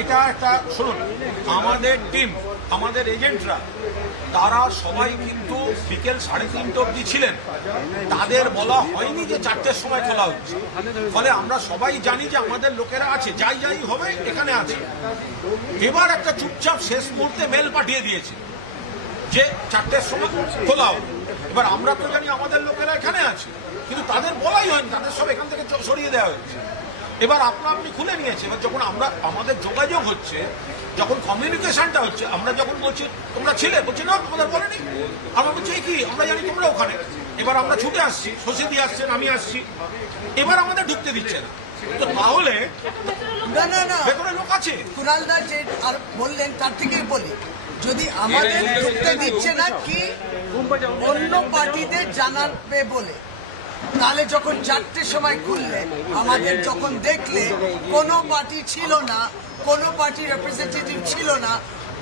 এটা একটা শুনুন, আমাদের টিম, আমাদের এজেন্টরা তারা সবাই কিন্তু বিকেল 3:30 অবধি ছিলেন। তাদের বলা হয়নি যে 4টের সময় খোলা হচ্ছে। ফলে আমরা সবাই জানি যে আমাদের লোকেরা আছে, যাই যাই হবে এখানে আছে। এবার একটা চুপচাপ শেষ মুহূর্তে মেল পাঠিয়ে দিয়েছে যে 4টের সময় খোলা হবে। এবার আমরা তো জানি আমাদের লোকেরা এখানে আছে, কিন্তু তাদের বলাই হয়নি, তাদের সব এখান থেকে সরিয়ে দেওয়া হয়েছে। এবার আপনি খুলে নিয়েছে। এবার যখন আমাদের যোগাযোগ হচ্ছে, যখন কমিউনিকেশনটা হচ্ছে, আমরা যখন বলছি তোমরা ছিলে, বলছি না তোমাদের বলেনি। আমরা বলছি কি আমরা জানি তোমরা ওখানে। এবার আমরা ছুটে আসছি, শশীদি আসছেন, আমি আসছি, এবার আমাদের ঢুকতে দিচ্ছে না। তো তাহলে ভেতরে লোক আছে। কুণালদা যে আর বললেন তার থেকেই বলি, যদি আমাদের ঢুকতে দিচ্ছে না কি অন্য পার্টিদের জানাবে বলে, তাহলে যখন 4টের সময় খুললে আমাদের যখন দেখলে কোনো পার্টি ছিল না, কোনো পার্টির রিপ্রেজেন্টেটিভ ছিল না,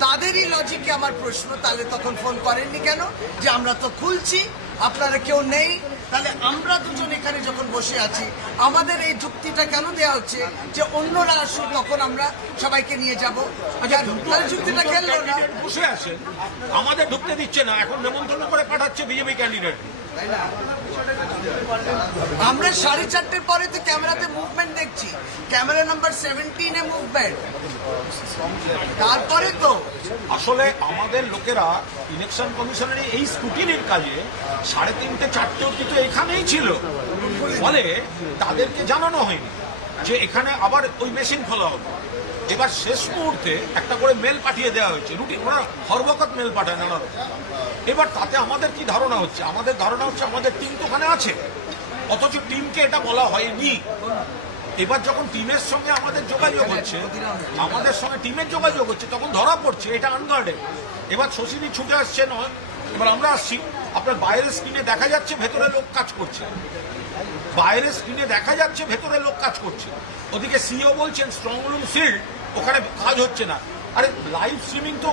তাদেরই লজিকে আমার প্রশ্ন, তাহলে তখন ফোন করেননি কেন যে আমরা তো খুলছি, আপনারা কেউ নেই? তাহলে আমরা দুজন এখানে যখন বসে আছি, আমাদের এই যুক্তিটা কেন দেওয়া হচ্ছে যে অন্যরা আসুন তখন আমরা সবাইকে নিয়ে যাব? তাহলে যুক্তিটা খেললো না। বসে আছেন, আমাদের ঢুকতে দিচ্ছে না, এখন নেমন্তন্ন করে পাঠাচ্ছে বিজেপি ক্যান্ডিডেট। আমরা 4:30 পরে তো ক্যামেরাতে মুভমেন্ট দেখছি, ক্যামেরা নাম্বার 17-এ মুভমেন্ট। তারপরে তো আসলে আমাদের লোকেরা ইলেকশন কমিশনের এই স্ক্রুটিনির কাজে 3:30 4টে অব্দি তো এখানেই ছিল। ফলে তাদেরকে জানানো হয়নি যে এখানে আবার ওই মেশিন খোলা হবে। এবার শেষ মুহূর্তে একটা করে মেল পাঠিয়ে দেওয়া হয়েছে, রুটিন, ওরা হরবকত মেল পাঠায় নানা রকম। এবার তাতে আমাদের কি ধারণা হচ্ছে? আমাদের ধারণা হচ্ছে আমাদের টিম তো ওখানে আছে, অথচ টিমকে এটা বলা হয়নি। এবার যখন টিমের সঙ্গে আমাদের যোগাযোগ হচ্ছে, টিমের যোগাযোগ হচ্ছে, তখন ধরা পড়ছে এটা আনগার্ডেড। এবার শশীদি ছুটে আসছে নয়, এবার আমরা আসছি, আপনার বাইরের স্ক্রিনে দেখা যাচ্ছে ভেতরে লোক কাজ করছে, বাইরের স্ক্রিনে দেখা যাচ্ছে ভেতরে লোক কাজ করছে। ওদিকে সিও বলছেন স্ট্রং রুম সিল্ড, ওখানে কাজ হচ্ছে না। আরে লাইভ স্ট্রিমিং তো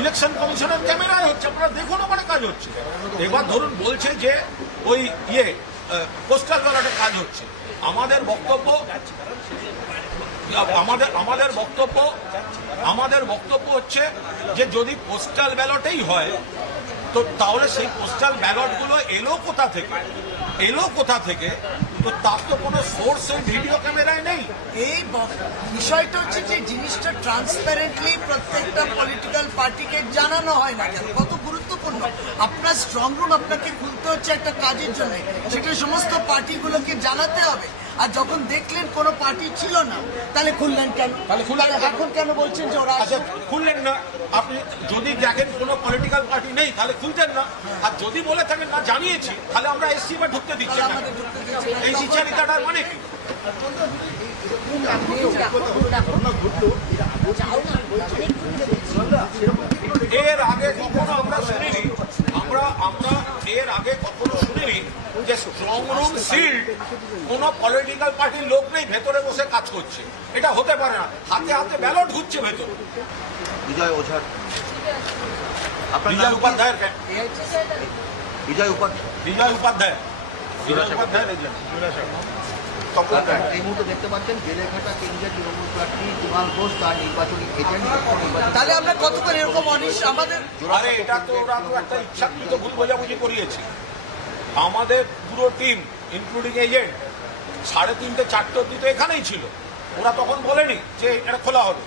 ইলেকশন কমিশনের ক্যামেরায় হচ্ছে, আপনারা দেখুন ওখানে কাজ হচ্ছে। এবার ধরুন বলছে যে ওই পোস্টাল ব্যালটে কাজ হচ্ছে। আমাদের বক্তব্য হচ্ছে যে যদি পোস্টাল ব্যালটেই হয় তো তাহলে সেই পোস্টাল ব্যালটগুলো এলো কোথা থেকে? তো তার তো কোনো সোর্স ওই ভিডিও ক্যামেরায় নেই। এই বিষয়টা হচ্ছে যে জিনিসটা ট্রান্সপারেন্টলি প্রত্যেকটা পলিটিক্যাল পার্টিকে জানানো হয় না কেন? কত গুরুত্বপূর্ণ। আপনার স্ট্রং রুম আপনাকে খুলতে হচ্ছে একটা কাজের জন্য, সেটা সমস্ত পার্টিগুলোকে জানাতে হবে। আর যখন দেখলেন কোনো পার্টি ছিল না, তাহলে খুললেন কেন? এখন কেন বলছেন যে ওরা খুললেন না? আপনি যদি দেখেন কোনো পলিটিক্যাল পার্টি নেই তাহলে খুলতেন না। আর যদি বলে থাকেন না জানিয়েছি, তাহলে আমরা এসছি বা ঢুকতে দিচ্ছি না। এই বিচারিতাটার মানে কি? এর আগে কখনো আমরা শুনিনি, এর আগে কখনো শুনিনি যে স্ট্রং রুম সিল্ড কোন পলিটিক্যাল পার্টির লোক নেই ভেতরে বসে কাজ করছে। এটা হতে পারে না। হাতে হাতে ব্যালট ঘুরছে ভেতরে। বিজয় ওঝার, বিজয় উপাধ্যায়ের বিজয় উপাধ্যায় এই মুহূর্তে দেখতে পাচ্ছেন বেলেঘাটা কেন্দ্রের তৃণমূল প্রার্থী কুণাল ঘোষ তার নির্বাচনী এজেন্ট। তাহলে আমরা কত করে এরকম অনিশ্চ আমাদের আরে এটা তো ওরা তো একটা ইচ্ছাকৃত ভুল বোঝাবুঝি করিয়েছে। আমাদের পুরো টিম ইনক্লুডিং এজেন্ট 3:30 4টে অব্দি তো এখানেই ছিল। ওরা তখন বলেনি যে এটা খোলা হবে।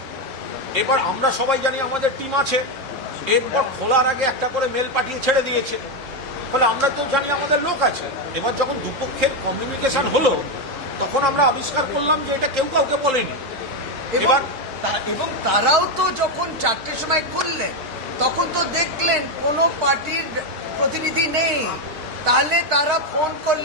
এবার আমরা সবাই জানি আমাদের টিম আছে, এরপর খোলার আগে একটা করে মেল পাঠিয়ে ছেড়ে দিয়েছে। ফলে আমরা তো জানি আমাদের লোক আছে। এবার যখন দুপক্ষের কমিউনিকেশন হলো তখন আমরা আবিষ্কার করলাম যে এটা কেউ কাউকে বলেনি। এবার এবং তারাও তো যখন 4টের সময় খুললেন তখন তো দেখলেন কোনো পার্টির প্রতিনিধি নেই, তাহলে তারা ফোন করলেন।